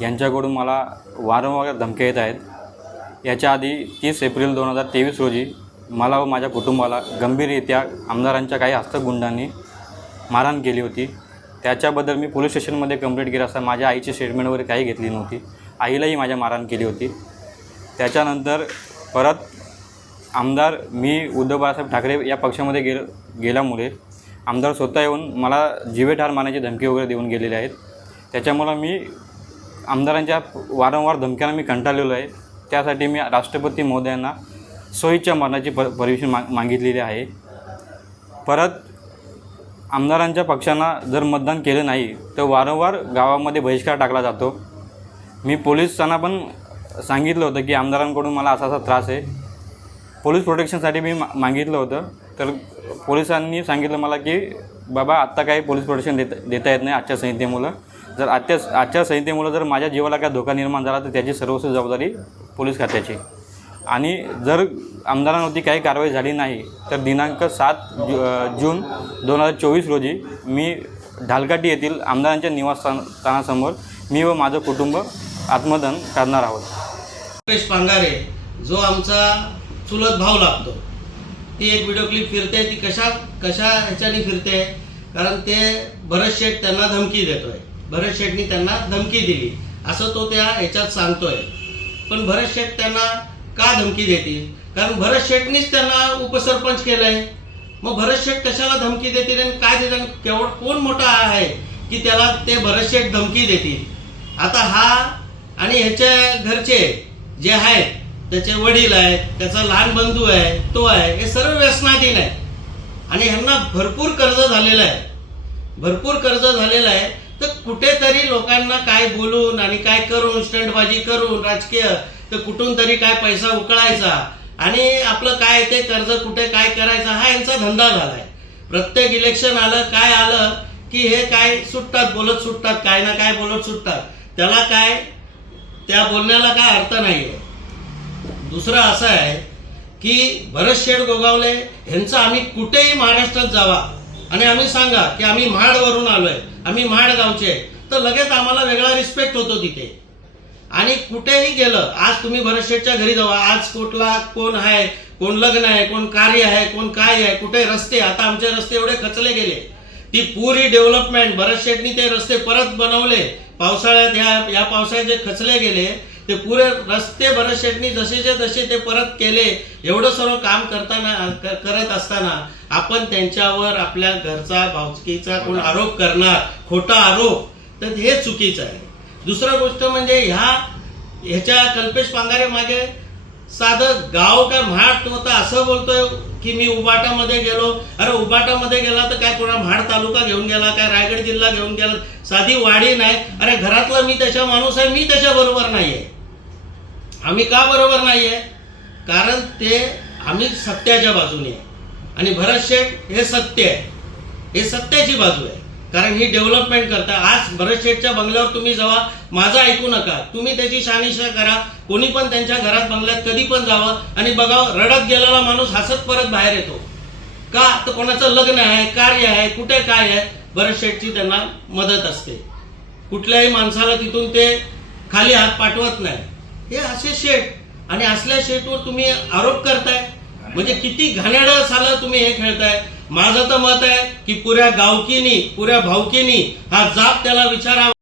यांच्याकडून मला वारंवार धमक्या येत आहेत. याच्या आधी तीस एप्रिल दोन हजार तेवीस रोजी मला व माझ्या कुटुंबाला गंभीररित्या आमदारांच्या काही हस्तगुंडांनी मारहाण केली होती. त्याच्याबद्दल मी पोलीस स्टेशनमध्ये कंप्लेंट केली असता माझ्या आईची स्टेटमेंट वगैरे काही घेतली नव्हती. आईलाही माझ्या मारहाण केली होती. त्याच्यानंतर परत आमदार मी उद्धव बाळासाहेब ठाकरे या पक्षामध्ये गेल गेल्यामुळे आमदार स्वतः येऊन मला जीवेठार मारण्याची धमकी वगैरे देऊन गेलेले आहेत. त्याच्यामुळं मी आमदारांच्या वारंवार धमक्यांना मी कंटाळलेलो आहे. त्यासाठी मी राष्ट्रपती महोदयांना सोयीच्या मरणाची प परमिशन माग मागितलेली आहे. परत आमदारांच्या पक्षांना जर मतदान केलं नाही तर वारंवार गावामध्ये बहिष्कार टाकला जातो. मी पोलिसांना पण सांगितलं होतं की आमदारांकडून मला असा असा त्रास आहे. पोलीस प्रोटेक्शनसाठी मी मा मागितलं होतं. तर पोलिसांनी सांगितलं मला की बाबा आत्ता काही पोलीस प्रोटेक्शन देता देता येत नाही आजच्या संहितेमुळं. जर आजच्या आचारसंहितेमुळं जर माझ्या जीवाला काय धोका निर्माण झाला तर त्याची सर्वस्व जबाबदारी पोलीस खात्याची. आणि जर आमदारांवरती काही कारवाई झाली नाही तर दिनांक सात जु जून दोन हजार चोवीस रोजी मी ढालकाटी येथील आमदारांच्या निवासस्थानासमोर मी व माझं कुटुंब आत्मदान करणार आहोत. रुपेश पांगारे जो आमचा चुलत भाव लागतो ती एक व्हिडिओ क्लिप फिरते ती कशा कशा ह्याच्याने फिरते? कारण ते बरेचसे त्यांना धमकी देतोय. भरत शेठनी त्यांना धमकी दिली. असं तो त्या ह्याच्यात सांगतोय. पण भरत शेठ त्यांना का धमकी देतील? कारण भरत शेठनीच त्यांना उपसरपंच केलंय. मग भरत शेठ कशाला धमकी देतील आणि काय देतील? केवळ कोण मोठा आहे की त्याला ते भरत शेठ धमकी देतील? आता हा आणि ह्याच्या घरचे जे आहेत त्याचे वडील आहेत त्याचा लहान बंधू आहे तो आहे हे सर्व व्यसनाधीन आहे आणि ह्यांना भरपूर कर्ज झालेलं आहे. भरपूर कर्ज झालेलं आहे. तर कुठेतरी लोकांना काय बोलून आणि काय करून स्टंटबाजी करून राजकीय तर कुठून तरी काय पैसा उकळायचा आणि आपलं काय ते कर्ज कुठे काय करायचं हा यांचा धंदा झालाय. प्रत्येक इलेक्शन आलं काय आलं की हे काय सुटतात बोलत सुटतात काय ना काय बोलत सुटतात. त्याला काय त्या बोलण्याला काय अर्थ नाहीये. दुसरं असं आहे की भरत शेठ गोगावले यांचं आम्ही कुठेही महाराष्ट्रात जावा. आणि आम्ही सांगा की आम्ही महाडवरून आलोय आम्ही महाड गावचे तर लगेच आम्हाला वेगळा रिस्पेक्ट होतो तिथे. आणि कुठेही गेलं आज तुम्ही भरतशेठच्या घरी जावा आज कुठला कोण आहे कोण लग्न आहे कोण कार्य आहे कोण काय आहे कुठे रस्ते आता आमचे रस्ते एवढे खचले गेले. ती पुरी डेव्हलपमेंट भरतशेठनी ते रस्ते परत बनवले. पावसाळ्यात ह्या या पावसाळ्यात जे खचले गेले ते पुरे रस्ते भरत शेठनी जसेचे तसे ते परत केले एवढं सर्व काम करताना करत असताना आपण त्यांच्यावर आपल्या घरचा भावकीचा कोण आरोप करणार खोटा आरोप तर हे चुकीचं आहे. दुसरं गोष्ट म्हणजे ह्या ह्याच्या कल्पेश पांगारे मागे साधं गाव काय म्हाड होता असं बोलतोय की मी उबाटामध्ये गेलो. अरे उबाटामध्ये गेला तर काय कोणा म्हाड तालुका घेऊन गेला काय रायगड जिल्हा घेऊन गेला? साधी वाडी नाही. अरे घरातला मी त्याच्या माणूस आहे मी त्याच्या बरोबर नाहीये. आम्ही का बरोबर नाहीये? कारण ते आम्ही सत्याच्या बाजूने आहे. आणि भरत शेठ हे सत्य आहे. हे सत्याची बाजू आहे. कारण ही डेव्हलपमेंट करता. आज भरतशेठच्या बंगल्यावर तुम्ही जावा माझं ऐकू नका. तुम्ही त्याची शानिशा करा. कोणी पण त्यांच्या घरात बंगल्यात कधी पण जावं. आणि बघावं रडत गेलेला माणूस हसत परत बाहेर येतो. का? तर कोणाचं लग्न आहे कार्य आहे कुठे काय आहे? भरतशेठची त्यांना मदत असते. कुठल्याही माणसाला तिथून ते खाली हात पाठवत नाही. हे असे शेठ. आणि असल्या शेठवर तुम्ही आरोप करताय. म्हणजे किती घाणेडं साला तुम्ही हे खेळताय. माझं तर मत आहे की पुऱ्या गावकीनी पुऱ्या भावकीनी हा जाप त्याला विचारावा.